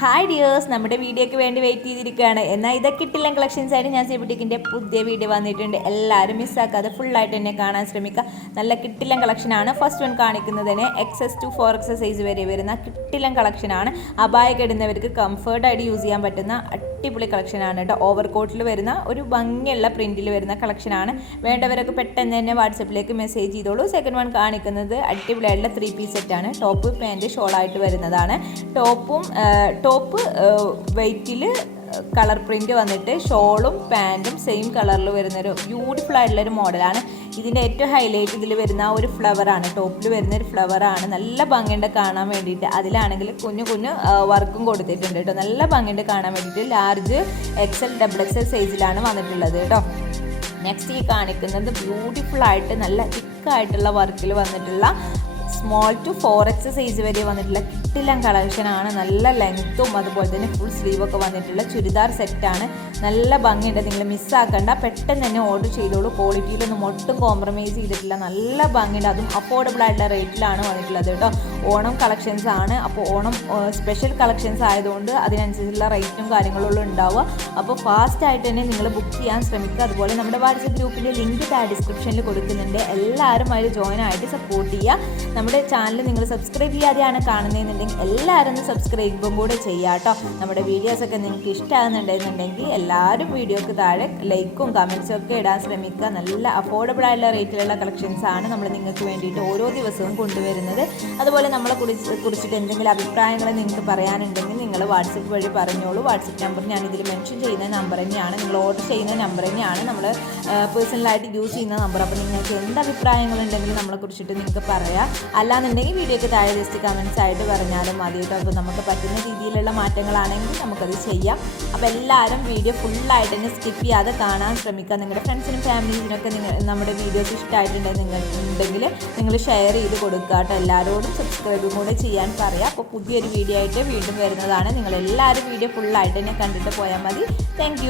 Hi dears, നമ്മുടെ വീഡിയോയ്ക്ക് വേണ്ടി വെയിറ്റ് ചെയ്തിരിക്കുകയാണ്. എന്നാൽ ഇതൊക്കെ കിട്ടില്ല കളക്ഷൻസ് ആയിട്ട് ഞാൻ സിബുട്ടിക്കിൻ്റെ പുതിയ വീഡിയോ വന്നിട്ടുണ്ട്. എല്ലാവരും മിസ്സാക്കാതെ ഫുള്ളായിട്ട് തന്നെ കാണാൻ ശ്രമിക്കുക. നല്ല കിട്ടില്ലം കളക്ഷനാണ്. ഫസ്റ്റ് വൺ കാണിക്കുന്നത് തന്നെ XS to 4X സൈസ് വരെ വരുന്ന കിട്ടില്ലം കളക്ഷനാണ്. അബായൊക്കെ ഇടുന്നവർക്ക് കംഫർട്ടായിട്ട് യൂസ് ചെയ്യാൻ പറ്റുന്ന അടിപൊളി കളക്ഷനാണ് കേട്ടോ. ഓവർ കോട്ടിൽ വരുന്ന ഒരു ഭംഗിയുള്ള പ്രിൻറ്റിൽ വരുന്ന കളക്ഷനാണ്. വേണ്ടവരൊക്കെ പെട്ടെന്ന് തന്നെ വാട്സപ്പിലേക്ക് മെസ്സേജ് ചെയ്തോളൂ. സെക്കൻഡ് വൺ കാണിക്കുന്നത് അടിപൊളിയായിട്ടുള്ള 3 പീസ് സെറ്റാണ്. ടോപ്പ് പാൻറ്റ് ഷോളായിട്ട് വരുന്നതാണ്. ടോപ്പ് വെയ്റ്റിൽ കളർ പ്രിൻറ്റ് വന്നിട്ട് ഷോളും പാൻറ്റും സെയിം കളറിൽ വരുന്നൊരു ബ്യൂട്ടിഫുൾ ആയിട്ടുള്ളൊരു മോഡലാണ്. ഇതിൻ്റെ ഏറ്റവും ഹൈലൈറ്റ് ഇതിൽ വരുന്ന ഒരു ഫ്ലവറാണ്. ടോപ്പിൽ വരുന്നൊരു ഫ്ലവറാണ്. നല്ല ഭംഗിയുണ്ട് കാണാൻ വേണ്ടിയിട്ട്. അതിലാണെങ്കിൽ കുഞ്ഞു വർക്കും കൊടുത്തിട്ടുണ്ട് കേട്ടോ. നല്ല ഭംഗിയുണ്ട് കാണാൻ വേണ്ടിയിട്ട്. ലാർജ് XL XXL സൈസിലാണ് വന്നിട്ടുള്ളത് കേട്ടോ. നെക്സ്റ്റ് ഈ കാണിക്കുന്നത് ബ്യൂട്ടിഫുൾ ആയിട്ട് നല്ല തിക്കായിട്ടുള്ള വർക്കിൽ വന്നിട്ടുള്ള സ്മോൾ ടു 4X സൈസ് വരെ വന്നിട്ടുള്ള കിട്ടില്ലം കളക്ഷനാണ്. നല്ല ലെങ്ത്തും അതുപോലെ തന്നെ ഫുൾ സ്ലീവൊക്കെ വന്നിട്ടുള്ള ചുരിദാർ സെറ്റാണ്. നല്ല ഭംഗിയുണ്ട്. നിങ്ങൾ മിസ്സാക്കണ്ട, പെട്ടെന്ന് തന്നെ ഓർഡർ ചെയ്തോളൂ. ക്വാളിറ്റിയിലൊന്നും ഒട്ടും കോംപ്രമൈസ് ചെയ്തിട്ടില്ല. നല്ല ഭംഗിയുണ്ട്. അതും അഫോർഡബിൾ ആയിട്ടുള്ള റേറ്റിലാണ് വന്നിട്ടുള്ളത് കേട്ടോ. ഓണം കളക്ഷൻസ് ആണ്. അപ്പോൾ ഓണം സ്പെഷ്യൽ കളക്ഷൻസ് ആയതുകൊണ്ട് അതിനനുസരിച്ചുള്ള റേറ്റും കാര്യങ്ങളും ഉണ്ടാവുക. അപ്പോൾ ഫാസ്റ്റായിട്ട് തന്നെ നിങ്ങൾ ബുക്ക് ചെയ്യാൻ ശ്രമിക്കുക. അതുപോലെ നമ്മുടെ വാട്സപ്പ് ഗ്രൂപ്പിൻ്റെ ലിങ്ക് ഡിസ്ക്രിപ്ഷനിൽ കൊടുക്കുന്നുണ്ട്. എല്ലാവരും അതിൽ ജോയിൻ ആയിട്ട് സപ്പോർട്ട് ചെയ്യുക. നമ്മുടെ ചാനൽ നിങ്ങൾ സബ്സ്ക്രൈബ് ചെയ്യാതെയാണ് കാണുന്നതെന്നുണ്ടെങ്കിൽ എല്ലാവരും ഒന്ന് സബ്സ്ക്രൈബും കൂടെ ചെയ്യുക കേട്ടോ. നമ്മുടെ വീഡിയോസൊക്കെ നിങ്ങൾക്ക് ഇഷ്ടമാകുന്നുണ്ടെന്നുണ്ടെങ്കിൽ എല്ലാവരും വീഡിയോക്ക് താഴെ ലൈക്കും കമൻസും ഒക്കെ ഇടാൻ ശ്രമിക്കുക. നല്ല അഫോർഡബിൾ ആയിട്ടുള്ള റേറ്റിലുള്ള കളക്ഷൻസ് ആണ് നമ്മൾ നിങ്ങൾക്ക് വേണ്ടിയിട്ട് ഓരോ ദിവസവും കൊണ്ടുവരുന്നത്. അതുപോലെ നമ്മളെ കുറിച്ചിട്ട് എന്തെങ്കിലും അഭിപ്രായങ്ങൾ നിങ്ങൾക്ക് പറയാനുണ്ടെങ്കിൽ നിങ്ങൾ വാട്സപ്പ് വഴി പറഞ്ഞോളൂ. വാട്സപ്പ് നമ്പർ ഞാൻ ഇതിൽ മെൻഷൻ ചെയ്യുന്ന നമ്പർ തന്നെയാണ്. നിങ്ങൾ ഓർഡർ ചെയ്യുന്ന നമ്പർ തന്നെയാണ് നമ്മൾ പേഴ്സണലായിട്ട് യൂസ് ചെയ്യുന്ന നമ്പർ. അപ്പോൾ നിങ്ങൾക്ക് എന്ത് അഭിപ്രായങ്ങളുണ്ടെങ്കിലും നമ്മളെ കുറിച്ചിട്ട് നിങ്ങൾക്ക് പറയാം. അല്ലാന്നുണ്ടെങ്കിൽ വീഡിയോക്ക് താഴെ ജസ്റ്റ് കമൻസ് ആയിട്ട് പറഞ്ഞാലും മതി കേട്ടോ. അപ്പോൾ നമുക്ക് പറ്റുന്ന രീതിയിലുള്ള മാറ്റങ്ങളാണെങ്കിൽ നമുക്കത് ചെയ്യാം. അപ്പോൾ എല്ലാവരും വീഡിയോ ഫുള്ളായിട്ട് തന്നെ സ്കിപ്പ് ചെയ്യാതെ കാണാൻ ശ്രമിക്കുക. നിങ്ങളുടെ ഫ്രണ്ട്സിനും ഫാമിലീസിനൊക്കെ നമ്മുടെ വീഡിയോസ് ഇഷ്ടമായിട്ടുണ്ടെങ്കിൽ നിങ്ങൾ ഷെയർ ചെയ്ത് കൊടുക്കുക കേട്ടോ. എല്ലാവരോടും സബ്സ്ക്രൈബും കൂടെ ചെയ്യാൻ പറയാം. അപ്പോൾ പുതിയൊരു വീഡിയോ ആയിട്ട് വീണ്ടും വരുന്നതാണ്. നിങ്ങളെല്ലാവരും വീഡിയോ ഫുള്ളായിട്ട് തന്നെ കണ്ടിട്ട് പോയാൽ മതി. താങ്ക്